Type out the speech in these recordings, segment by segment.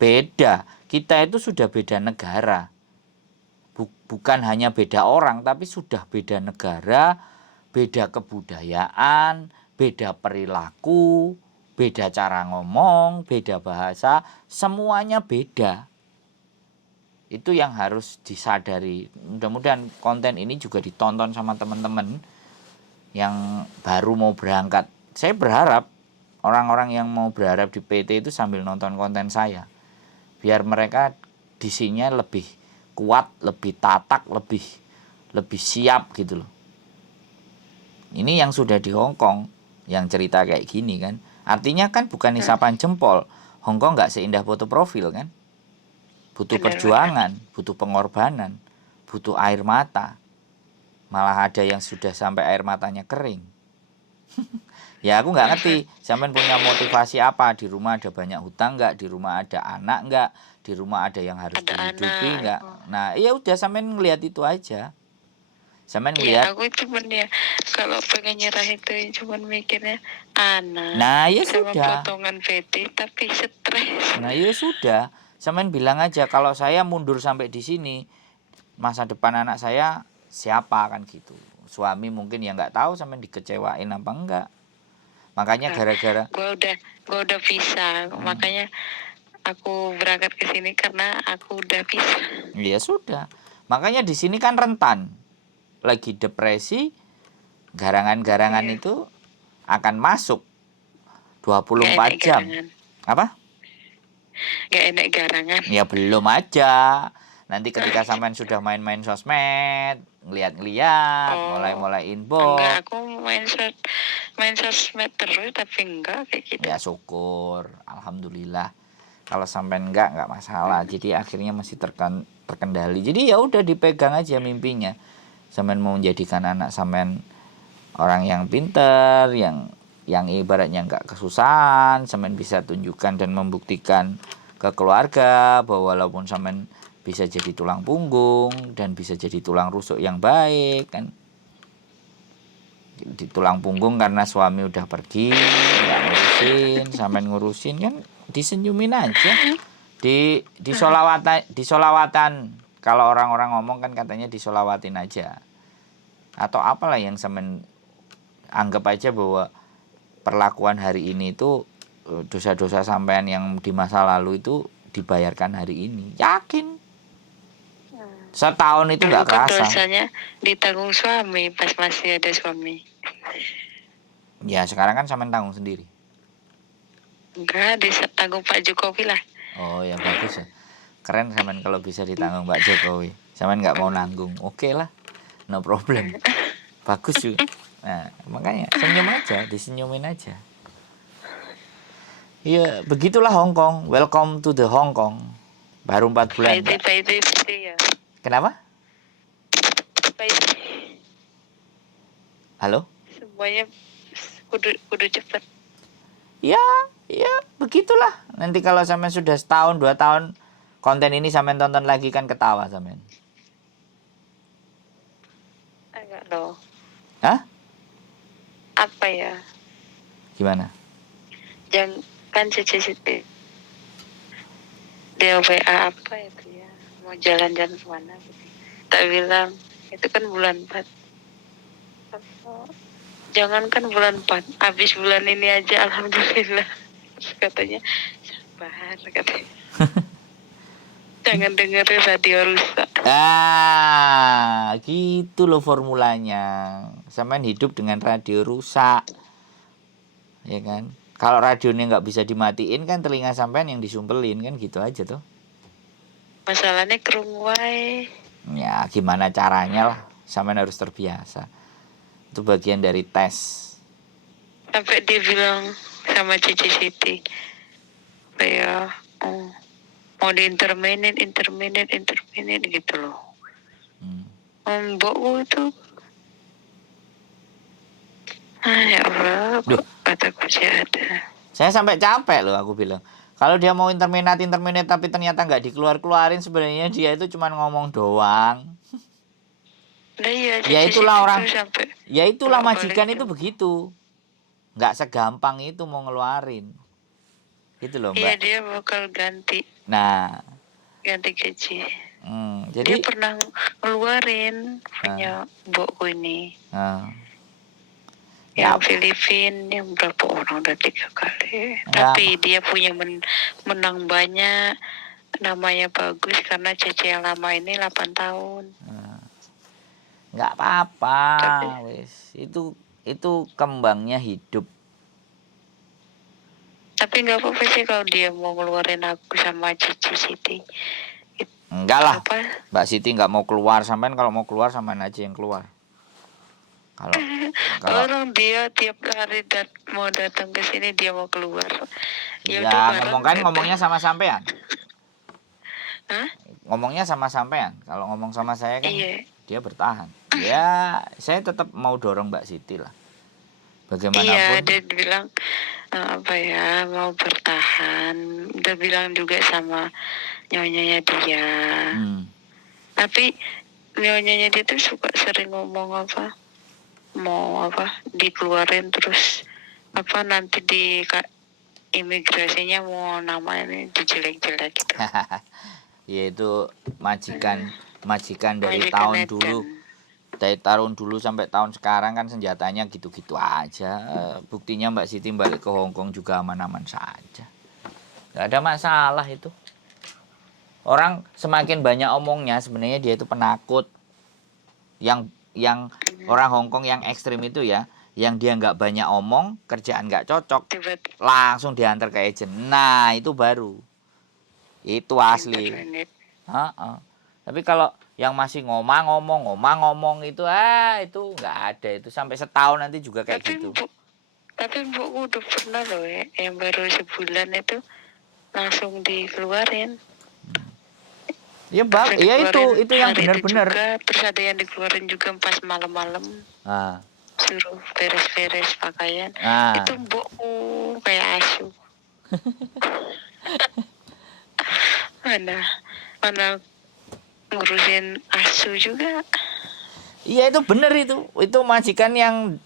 Beda. Kita itu sudah beda negara. Bukan hanya beda orang, tapi sudah beda negara, beda kebudayaan, beda perilaku, beda cara ngomong, beda bahasa, semuanya beda. Itu yang harus disadari. Mudah-mudahan konten ini juga ditonton sama teman-teman yang baru mau berangkat. Saya berharap orang-orang yang mau berharap di PT itu sambil nonton konten saya, biar mereka disinya lebih kuat, lebih tatak, lebih siap gitu loh. Ini yang sudah di Hong Kong yang cerita kayak gini kan. Artinya kan bukan isapan jempol. Hong Kong nggak seindah foto profil kan. Butuh perjuangan, butuh pengorbanan, butuh air mata. Malah ada yang sudah sampai air matanya kering. Ya aku nggak ngerti, sampean punya motivasi apa? Di rumah ada banyak hutang nggak? Di rumah ada anak nggak? Di rumah ada yang harus dihidupi nggak? Nah ya udah sampean ngelihat itu aja. Sampean ngelihat. Ya aku cuman ya kalau pengen nyerah itu cuman mikirnya anak. Nah ya sama sudah. potongan PT tapi stres. Nah ya sudah. Sampean bilang aja kalau saya mundur sampai di sini, masa depan anak saya siapa kan gitu. Suami mungkin ya nggak tahu sampean dikecewain apa enggak. Makanya gara-gara gua udah bisa, makanya aku berangkat ke sini karena aku udah bisa. Ya sudah. Makanya di sini kan rentan. Lagi depresi, garangan-garangan itu akan masuk 24 jam. Apa? Gak enak garangan. Ya belum aja. Nanti ketika sampean sudah main-main sosmed, ngeliat-ngeliat, mulai-mulai inbox. Enggak, aku main sosmed terus tapi enggak kayak gitu. Ya syukur, alhamdulillah. Kalau sampean enggak masalah. Jadi akhirnya masih terkendali. Jadi ya udah dipegang aja mimpinya. Sampean mau menjadikan anak sampean orang yang pinter, yang ibaratnya enggak kesusahan, sampean bisa tunjukkan dan membuktikan ke keluarga bahwa walaupun sampean bisa jadi tulang punggung dan bisa jadi tulang rusuk yang baik kan. Di tulang punggung karena suami udah pergi, nggak ngurusin, sampean ngurusin kan, disenyumin aja. Di solawatan kalau orang-orang ngomong kan katanya disolawatin aja. Atau apalah yang sampean anggap aja bahwa perlakuan hari ini itu dosa-dosa sampean yang di masa lalu itu dibayarkan hari ini. Yakin. Setahun itu nggak kerasa. Dosanya ditanggung suami pas masih ada suami. Ya sekarang kan sampean tanggung sendiri. Enggak, ditanggung Pak Jokowi lah. Oh ya bagus ya. Keren sampean kalau bisa ditanggung Pak Jokowi. Sampean nggak mau nanggung. Oke lah. No problem. Bagus juga. Nah, makanya senyum aja, disenyumin aja. Iya, begitulah Hong Kong. Welcome to the Hong Kong. Baru 4 bulan. Ya. Kenapa? Halo? Semuanya kudu cepet. Ya, begitulah. Nanti kalau sampean sudah setahun, 2 tahun konten ini sampean tonton lagi kan ketawa sampean. Enggak loh. Hah? Apa ya? Gimana? Jangan kan Cici dia WA apa itu ya? Mau jalan-jalan kemana gitu. Tak bilang itu kan bulan 4. Jangankan bulan 4, habis bulan ini aja alhamdulillah. Terus katanya sabar katanya. Jangan dengerin radio rusak. Gitu loh formulanya. Sampean hidup dengan radio rusak. Ya kan? Kalau radionya nggak bisa dimatiin kan telinga sampean yang disumpelin kan gitu aja tuh. Masalahnya kerungu wae. Ya gimana caranya lah. Sampean harus terbiasa. Itu bagian dari tes. Sampai dia bilang sama Cici Siti kayak mau di interminate gitu loh. Mbokku itu ya Allah, kataku sih ada. Saya sampai capek loh aku bilang. Kalau dia mau interminate tapi ternyata nggak dikeluarin sebenarnya dia itu cuma ngomong doang. Nah, iya, Ya itulah orang. Ya itulah majikan itu begitu. Nggak segampang itu mau ngeluarin. Itu loh Iya, Mbak. dia bakal ganti Nah, gaji. Dia jadi pernah ngeluarin eh, punya mbokku ini. eh, Yang nggak Filipin, yang berapa orang, udah 3 kali. nggak Tapi dia punya menang banyak, namanya bagus karena Cece yang lama ini 8 tahun. nggak apa-apa, Tapi wis. Itu kembangnya hidup. nggak apa-apa sih kalau dia mau ngeluarin aku sama Cici Siti. Enggak lah, Apa? Mbak Siti nggak mau keluar. Sampean kalau mau keluar sampean aja yang keluar. Kalau kalau Orang dia tiap hari mau datang ke sini dia mau keluar. Ya udah ya bareng. ngomongnya sama sampean. Hah? Ngomongnya sama sampean. Kalau ngomong sama saya kan Iya. dia bertahan. Ya, saya tetap mau dorong Mbak Siti lah. Iya, Bagaimanapun. dia bilang apa ya, mau bertahan. Udah bilang juga sama nyonyanya dia. Tapi nyonyanya dia tuh suka sering ngomong apa, mau apa dikeluarin, terus apa nanti di imigrasinya mau namanya dijelek-jelek gitu. Yaitu majikan dari Majikan tahun Edan. dulu. Dari tahun dulu sampai tahun sekarang kan senjatanya gitu-gitu aja. Buktinya Mbak Siti balik ke Hongkong juga aman-aman saja. Gak ada masalah itu. Orang semakin banyak omongnya sebenarnya dia itu penakut. Yang orang Hongkong yang ekstrim itu ya, yang dia nggak banyak omong, kerjaan nggak cocok, langsung diantar ke agent. Nah itu baru, itu asli. Tapi kalau yang masih ngomong itu itu nggak ada, itu sampai setahun nanti juga kayak gitu. Tapi mbokku udah pernah loh ya, yang baru sebulan itu langsung dikeluarin. Ya bang, ya itu yang benar-benar. Terus ada yang dikeluarin juga pas malam-malam. Suruh beres-beres pakaian. Itu mbokku kayak asu. mana ngurusin asu juga. Iya itu bener itu majikan yang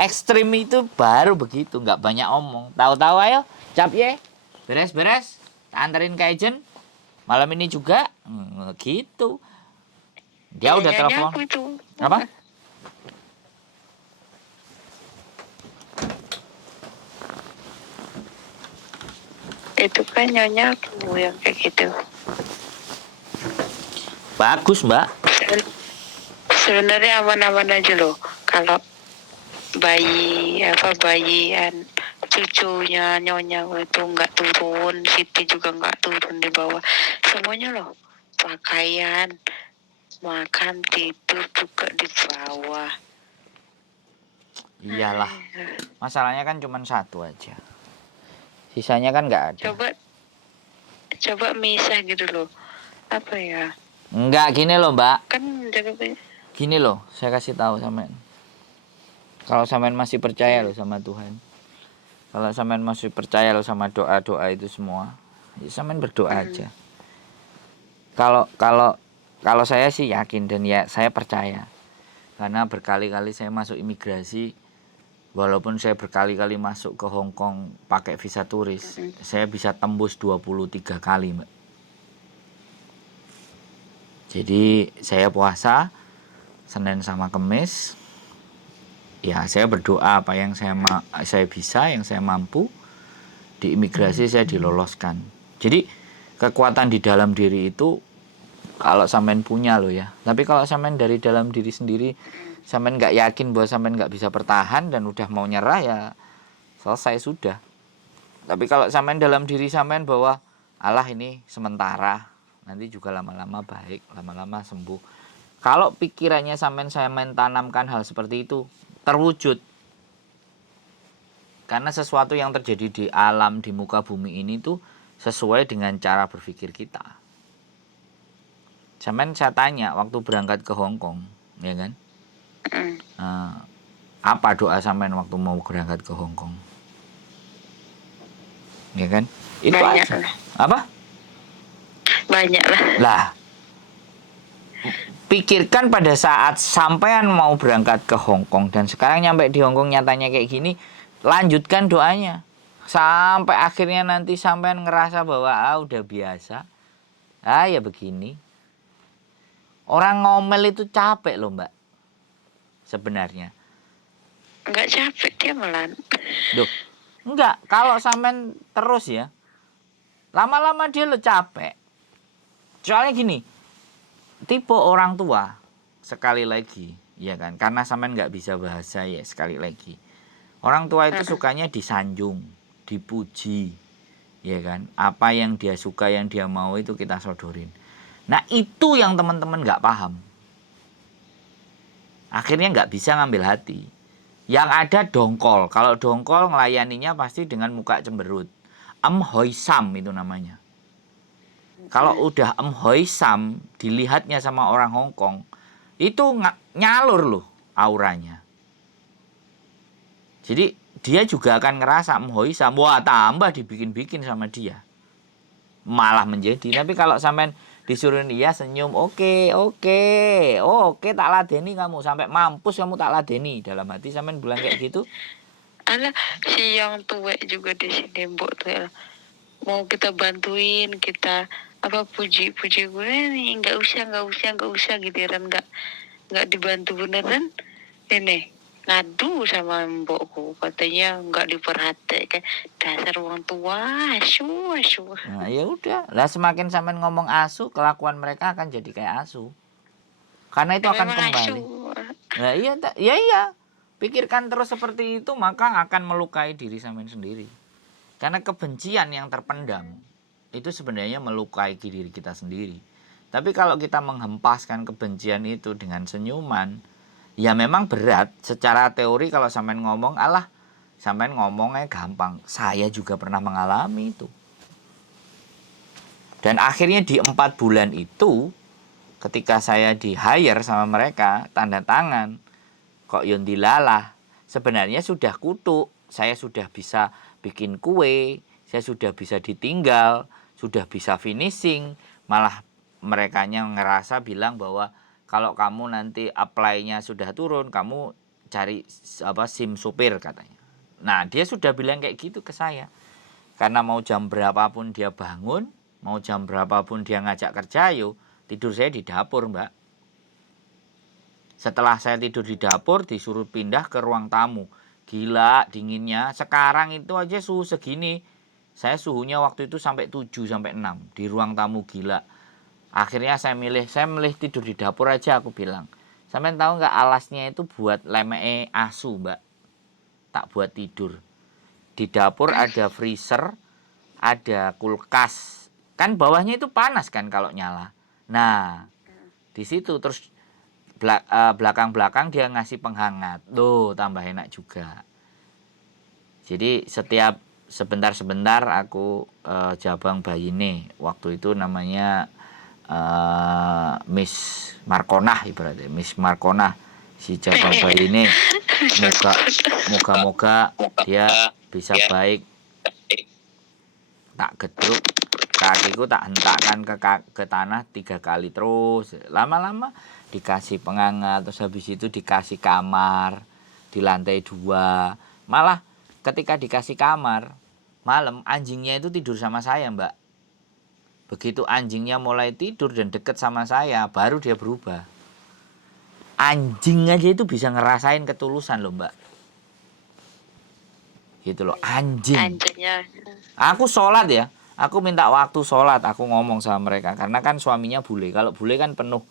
ekstrim itu baru begitu, nggak banyak omong, tahu-tahu ayo cap ye beres-beres anterin ke agent malam ini juga gitu. Dia udah telepon apa itu kan nyonya aku yang kayak gitu. Bagus Mbak. Sebenarnya aman-aman aja loh. Kalau bayian cucunya nyonya itu nggak turun, Siti juga nggak turun di bawah. Semuanya loh, pakaian, makan, tidur juga di bawah. Iyalah, masalahnya kan cuma satu aja, sisanya kan nggak ada. Coba misah gitu loh, apa ya? Enggak, gini loh Mbak. Kan gini loh, saya kasih tahu sampean. Kalau sampean masih percaya loh sama Tuhan, kalau sampean masih percaya loh sama doa-doa itu semua, ya sampean berdoa aja. Kalau saya sih yakin dan ya saya percaya, karena berkali-kali saya masuk imigrasi, walaupun saya berkali-kali masuk ke Hongkong pakai visa turis, saya bisa tembus 23 kali Mbak. Jadi saya puasa Senin sama Kamis, ya saya berdoa apa yang saya bisa, yang saya mampu, di imigrasi saya diloloskan. Jadi kekuatan di dalam diri itu kalau sampean punya loh ya. Tapi kalau sampean dari dalam diri sendiri, sampean nggak yakin bahwa sampean nggak bisa bertahan dan udah mau nyerah, ya selesai sudah. Tapi kalau sampean dalam diri sampean bahwa Allah ini sementara, nanti juga lama-lama baik, lama-lama sembuh. Kalau pikirannya sampean saya tanamkan hal seperti itu, terwujud. Karena sesuatu yang terjadi di alam, di muka bumi ini tuh sesuai dengan cara berpikir kita. Sampean saya tanya waktu berangkat ke Hongkong, ya kan? Apa doa sampean waktu mau berangkat ke Hongkong? Ya kan? Itu banyak aja. Apa? Banyak lah. Lah, pikirkan pada saat sampean mau berangkat ke Hongkong dan sekarang nyampe di Hongkong nyatanya kayak gini, lanjutkan doanya. Sampai akhirnya nanti sampean ngerasa bahwa udah biasa. Ya begini. Orang ngomel itu capek loh Mbak. Sebenarnya. Enggak capek, dia malah. Duh, enggak. Kalau sampean terus ya, lama-lama dia lo capek. Soalnya gini, tipe orang tua, sekali lagi, ya kan? Karena sampean nggak bisa bahasa ya, sekali lagi. Orang tua itu sukanya disanjung, dipuji, ya kan? Apa yang dia suka, yang dia mau itu kita sodorin. Nah itu yang teman-teman nggak paham. Akhirnya nggak bisa ngambil hati. Yang ada dongkol. Kalau dongkol ngelayaninya pasti dengan muka cemberut. Hoisam itu namanya. Kalau udah hoisam dilihatnya sama orang Hongkong, itu nyalur loh auranya. Jadi dia juga akan ngerasa hoisam. Wah tambah dibikin-bikin sama dia. Malah menjadi. Tapi kalau sampean disuruh iya senyum, oke, tak ladeni kamu sampai mampus kamu tak ladeni. Dalam hati sampean bilang kayak gitu. Alah, si yang tua juga di sini Mbok tuh ya. Mau kita bantuin, kita puji gue nih, nggak usah giliran nggak dibantu beneran. Ini ngadu sama mbokku, katanya nggak diperhatikan, dasar orang tua asu. Nah ya udah lah, semakin sampean ngomong asu, kelakuan mereka akan jadi kayak asu, karena itu akan kembali. Nah iya, pikirkan terus seperti itu maka akan melukai diri sampean sendiri, karena kebencian yang terpendam itu sebenarnya melukai diri kita sendiri. Tapi kalau kita menghempaskan kebencian itu dengan senyuman, ya memang berat secara teori. Kalau sampean ngomong, alah sampean ngomongnya gampang, saya juga pernah mengalami itu. Dan akhirnya di 4 bulan itu, ketika saya di hire sama mereka, tanda tangan, kok yondilalah, sebenarnya sudah kutuk. Saya sudah bisa bikin kue, saya sudah bisa ditinggal, sudah bisa finishing. Malah merekanya ngerasa bilang bahwa kalau kamu nanti apply-nya sudah turun, kamu cari SIM supir katanya. Nah dia sudah bilang kayak gitu ke saya. Karena mau jam berapapun dia bangun, mau jam berapapun dia ngajak kerja, tidur saya di dapur Mbak. Setelah saya tidur di dapur, disuruh pindah ke ruang tamu. Gila dinginnya. Sekarang itu aja suhu segini. Saya suhunya waktu itu sampai 7 sampai 6 di ruang tamu, gila. Akhirnya saya milih tidur di dapur aja, aku bilang. Sampean tahu nggak, alasnya itu buat lemeke asu Mbak. Tak buat tidur. Di dapur ada freezer, ada kulkas. Kan bawahnya itu panas kan kalau nyala. Nah, di situ terus belakang-belakang dia ngasih penghangat. Tuh, tambah enak juga. Jadi setiap sebentar-sebentar aku jabang bayi nih. Waktu itu namanya Miss Markonah, ibaratnya Miss Markonah, si jabang bayi ini. Moga-moga dia bisa baik. Tak gedruk, kakiku tak hentakkan ke tanah 3 kali terus. Lama-lama dikasih penghangat, terus habis itu dikasih kamar di lantai 2. Malah ketika dikasih kamar malam, anjingnya itu tidur sama saya Mbak. Begitu anjingnya mulai tidur dan deket sama saya, baru dia berubah. Anjing aja itu bisa ngerasain ketulusan loh Mbak. Gitu loh, anjing. Aku sholat ya, aku minta waktu sholat, aku ngomong sama mereka. Karena kan suaminya bule, kalau bule kan penuh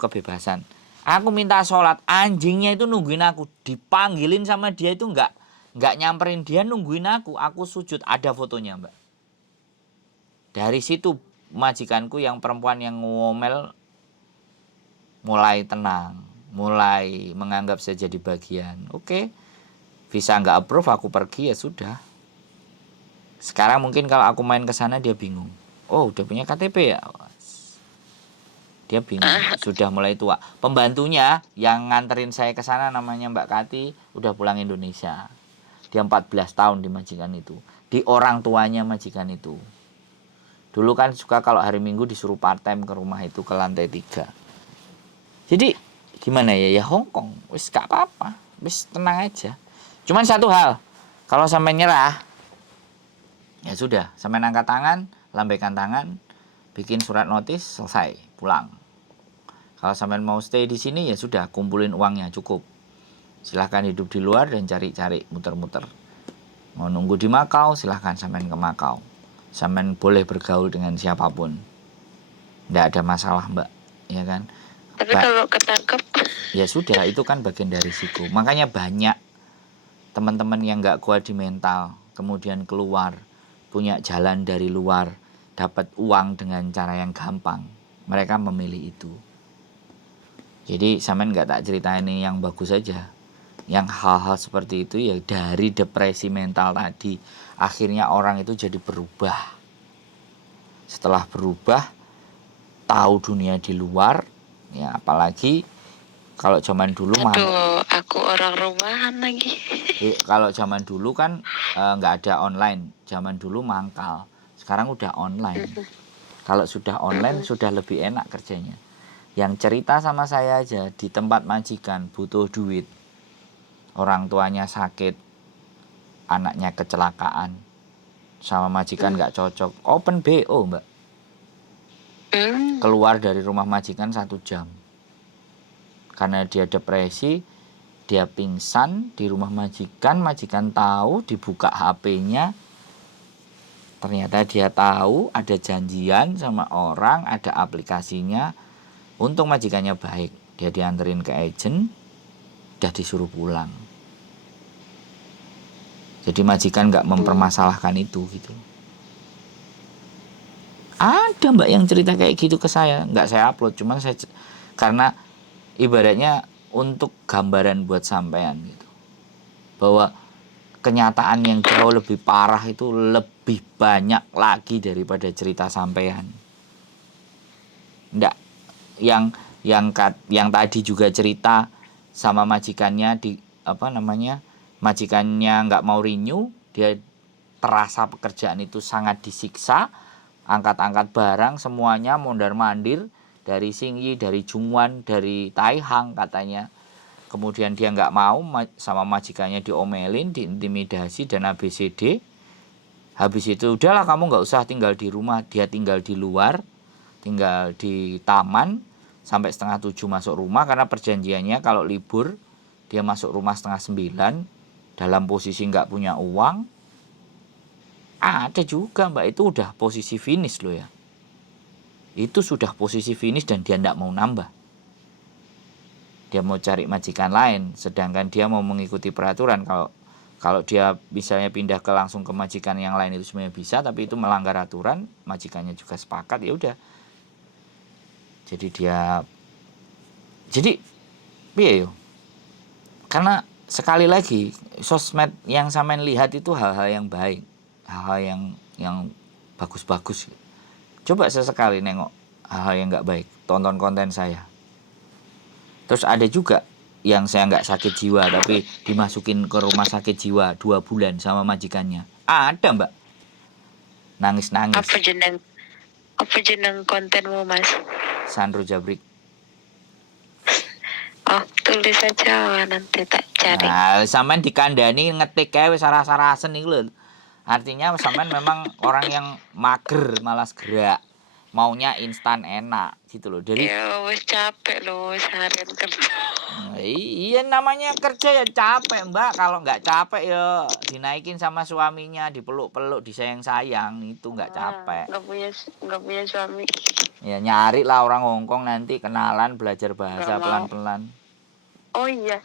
kebebasan. Aku minta sholat, anjingnya itu nungguin aku. Dipanggilin sama dia itu nggak nyamperin, dia nungguin aku sujud, ada fotonya Mbak. Dari situ majikanku yang perempuan yang ngomel mulai tenang, mulai menganggap saya jadi bagian. Oke, visa nggak approve, aku pergi ya sudah. Sekarang mungkin kalau aku main ke sana dia bingung. Oh, udah punya KTP ya? Dia bingung, sudah mulai tua. Pembantunya yang nganterin saya ke sana namanya Mbak Kati, udah pulang Indonesia. Dia 14 tahun di majikan itu, di orang tuanya majikan itu. Dulu kan suka kalau hari Minggu disuruh part time ke rumah itu, ke lantai 3. Jadi gimana ya Hongkong, wis gak apa-apa, wis tenang aja. Cuman satu hal, kalau sampai nyerah, Ya sudah, sampean angkat tangan, lambaikan tangan, bikin surat notis, selesai, pulang. Kalau sampean mau stay di sini ya sudah, kumpulin uangnya cukup. Silahkan hidup di luar dan cari-cari, muter-muter. Mau nunggu di Makau, silahkan sampean ke Makau. Sampean boleh bergaul dengan siapapun. Nggak ada masalah, Mbak, ya kan? Tapi kalau ketangkep? Ya sudah, itu kan bagian dari risiko. Makanya banyak teman-teman yang nggak kuat di mental, kemudian keluar, punya jalan dari luar, dapat uang dengan cara yang gampang. Mereka memilih itu. Jadi sampean nggak tak cerita ini yang bagus saja. Yang hal-hal seperti itu ya dari depresi mental tadi, akhirnya orang itu jadi berubah. Setelah berubah, tahu dunia di luar, ya apalagi kalau zaman dulu Aduh, aku orang rumahan lagi. Kalau zaman dulu kan nggak ada online, zaman dulu mangkal, sekarang udah online. Kalau sudah online sudah lebih enak kerjanya. Yang cerita sama saya aja di tempat majikan butuh duit, orang tuanya sakit, anaknya kecelakaan, sama majikan nggak cocok, open BO Mbak. Keluar dari rumah majikan 1 jam karena dia depresi, dia pingsan di rumah majikan. Majikan tahu, dibuka HP-nya, ternyata dia tahu ada janjian sama orang, ada aplikasinya. Untung majikannya baik, dia dianterin ke agent, udah disuruh pulang. Jadi majikan nggak mempermasalahkan itu gitu. Ada Mbak yang cerita kayak gitu ke saya, nggak saya upload, cuman saya karena ibaratnya untuk gambaran buat sampean gitu, bahwa kenyataan yang jauh lebih parah itu lebih banyak lagi daripada cerita sampean. Nggak, yang tadi juga cerita sama majikannya majikannya nggak mau renew, dia terasa pekerjaan itu sangat disiksa, angkat-angkat barang semuanya mondar-mandir dari Xingyi, dari Jungwan, dari Taihang katanya. Kemudian dia nggak mau, sama majikannya diomelin, diintimidasi dan ABCD. Habis itu udahlah kamu nggak usah tinggal di rumah, dia tinggal di luar, tinggal di taman sampai 6:30 masuk rumah, karena perjanjiannya kalau libur dia masuk rumah 8:30 dalam posisi nggak punya uang. Ada juga Mbak, itu udah posisi finish loh ya. Itu sudah posisi finish dan dia tidak mau nambah. Dia mau cari majikan lain, sedangkan dia mau mengikuti peraturan. Kalau dia misalnya pindah langsung ke majikan yang lain itu sebenarnya bisa, tapi itu melanggar aturan, majikannya juga sepakat, ya udah. Jadi piye yo? Karena sekali lagi sosmed yang sampean lihat itu hal-hal yang baik, hal-hal yang bagus-bagus. Coba sesekali nengok hal-hal yang nggak baik, tonton konten saya. Terus ada juga yang saya nggak sakit jiwa tapi dimasukin ke rumah sakit jiwa 2 bulan sama majikannya. Ada Mbak, nangis-nangis. Apa jeneng kontenmu Mas? Sandro Jabrik. Oh, tulis aja nanti tak cari. Nah, sampean dikandani ngetik kae wis rasa-rasen iku lho. Artinya sampean memang orang yang mager, malas gerak. Maunya instan enak gitu loh. Dari ya wis capek loh seharian kerja. Iya, namanya kerja ya capek Mbak. Kalau nggak capek ya dinaikin sama suaminya, dipeluk-peluk, disayang-sayang, itu nggak capek. Nggak punya suami. Ya nyari lah orang Hongkong nanti, kenalan, belajar bahasa pelan-pelan. Oh iya,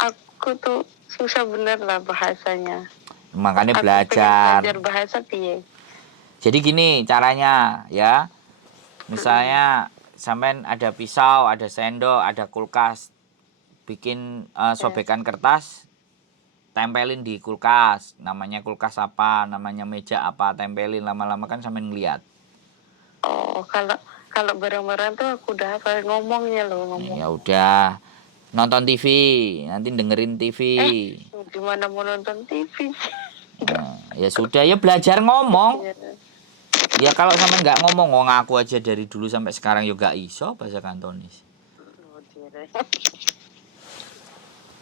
aku tuh susah bener lah bahasanya. Makanya belajar bahasa piye. Jadi gini caranya ya. Misalnya sampean ada pisau, ada sendok, ada kulkas, bikin sobekan kertas, tempelin di kulkas. Namanya kulkas apa, namanya meja apa, tempelin, lama-lama kan sampean ngeliat. Oh, kalau bareng-bareng tuh aku udah hafal ngomongnya loh. Ya udah, nonton TV, nanti dengerin TV. Gimana mau nonton TV? Nah, ya sudah, ya belajar ngomong. Ya kalau sampean nggak ngomong, ngaku aja dari dulu sampai sekarang juga iso bahasa Kantonis.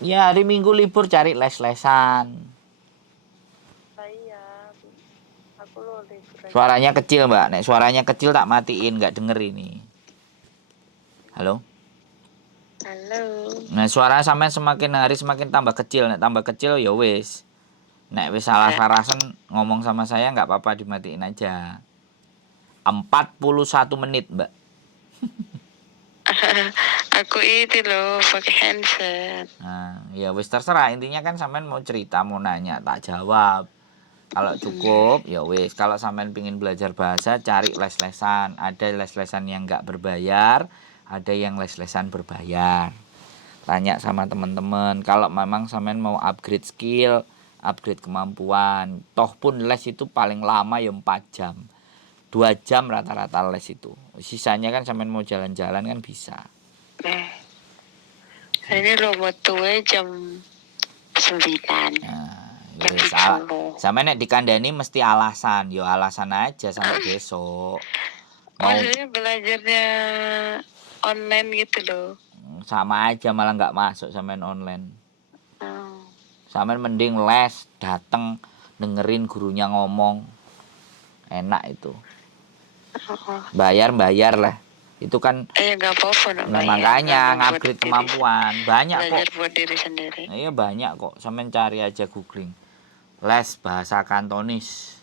Ya hari Minggu libur cari les-lesan. Suaranya kecil Mbak. Nek suaranya kecil tak matiin, nggak denger ini. Halo. Halo. Nah suara sampean semakin hari semakin tambah kecil. Nek tambah kecil ya wis. Nek wis salah sarasen ngomong sama saya nggak apa-apa, dimatiin aja. 41 menit Mbak. Aku itu loh pakai handset. Nah, ya wis terserah, intinya kan sampean mau cerita, mau nanya, tak jawab. Kalau cukup ya wis, kalau sampean pingin belajar bahasa cari les-lesan. Ada les-lesan yang nggak berbayar, ada yang les-lesan berbayar. Tanya sama teman-teman. Kalau memang sampean mau upgrade skill, upgrade kemampuan, toh pun les itu paling lama ya 4 jam. 2 jam rata-rata les itu. Sisanya kan sampean mau jalan-jalan kan bisa. Ini lo mau tuh jam 9. Nah, sampean nek dikandani mesti alasan. Yo alasan aja sampai besok. Maksudnya belajarnya online gitu loh. Sama aja malah nggak masuk sampean online. Sampean mending les, dateng dengerin gurunya ngomong. Enak itu. Bayar lah. Itu kan nggak apa-apa. Nah, makanya ngupgrade kemampuan. Banyak kok. Belajar buat diri sendiri. Nah, iya banyak kok. Sampean cari aja googling. Les bahasa Kantonis.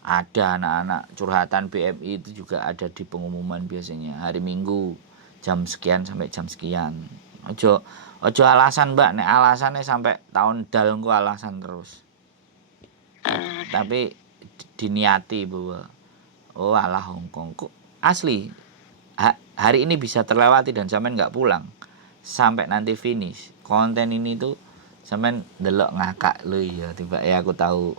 Ada anak-anak curhatan BMI itu juga ada di pengumuman biasanya. Hari Minggu jam sekian sampai jam sekian. Ojo alasan Mbak, nek alasannya sampai tahun dal engko alasan terus. Tapi diniati bahwa oh alah Hongkong kok asli hari ini bisa terlewati dan sampean nggak pulang sampai nanti finish. Konten ini tuh sampean delok ngakak lu ya, tiba ya aku tahu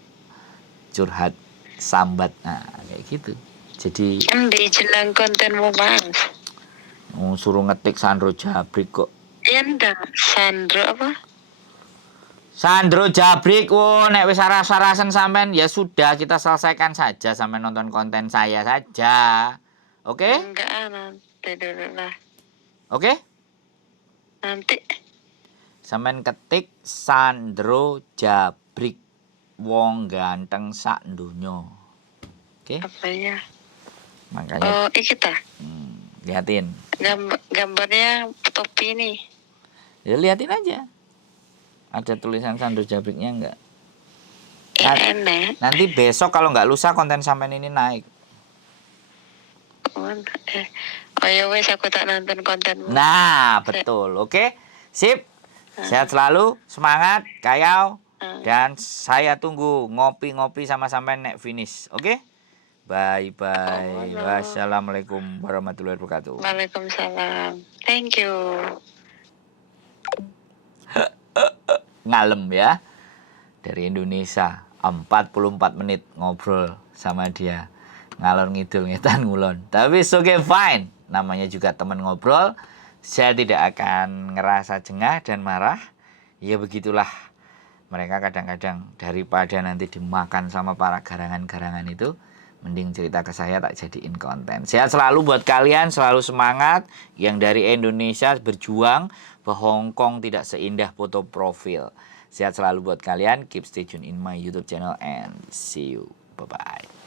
curhat sambat, nah kayak gitu. Jadi di jelang kontenmu Bang. Suruh ngetik Sandro Jabrik kok. Iya ndak, Sandro apa? Sandro Jabrik, nek wis saras-sarasen sampean ya sudah, kita selesaikan saja, sampean nonton konten saya saja. Oke? Enggak, nanti dulu lah. Oke? Nanti. Sampean ketik Sandro Jabrik, wong ganteng sak donya. Oke? Apa ya? Makanya. Oh, iki ta. Liatin. Gambarnya topi nih. Ya liatin aja. Ada tulisan Sandro Jabriknya enggak? Enak. Nanti besok kalau nggak lusa konten sampean ini naik. Oh ya wes, aku tak nonton kontenmu. Nah, betul. Oke. Sip. Sehat selalu, semangat, kayau. Dan saya tunggu ngopi-ngopi sama sampean nek finish. Oke? Bye-bye. Wassalamualaikum warahmatullahi wabarakatuh. Waalaikumsalam. Thank you. Ngalem ya. Dari Indonesia 44 menit ngobrol sama dia. Ngalor ngidul ngetan ngulon. Tapi it's okay, fine. Namanya juga teman ngobrol. Saya tidak akan ngerasa jengah dan marah. Ya begitulah. Mereka kadang-kadang daripada nanti dimakan sama para garangan-garangan itu, mending cerita ke saya, tak jadiin konten. Sehat selalu buat kalian, selalu semangat. Yang dari Indonesia berjuang, bahwa Hong Kong tidak seindah foto profil. Sehat selalu buat kalian, keep stay tune in my YouTube channel and see you. Bye-bye.